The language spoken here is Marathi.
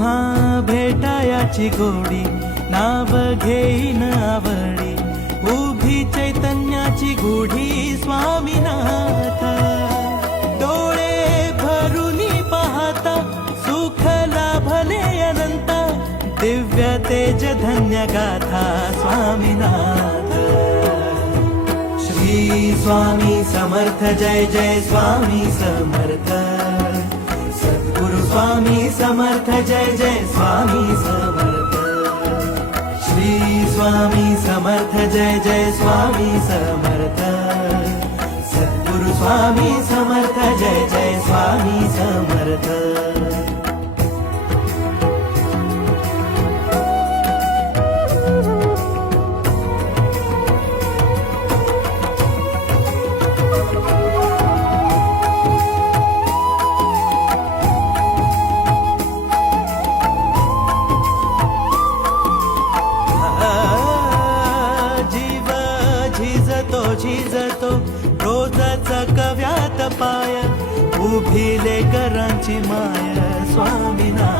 तुम्हा भेटायाची गोडी, नाव घेईन आवडी, उभी चैतन्याची गुढी स्वामीनाथ. डोळे भरुनी पाहता सुख लाभले अनंत, दिव्य तेज धन्य गाथा स्वामीनाथ. श्री स्वामी समर्थ जय जय स्वामी समर्थ. सद्गुरु स्वामी समर्थ जय जय स्वामी समर्थ. श्री स्वामी समर्थ जय जय स्वामी समर्थ. सद्गुरु स्वामी समर्थ जय जय स्वामी समर्थ. झिजतो रोजच कव्यात पाय, उभी लेकरांची माय स्वामीनाथ.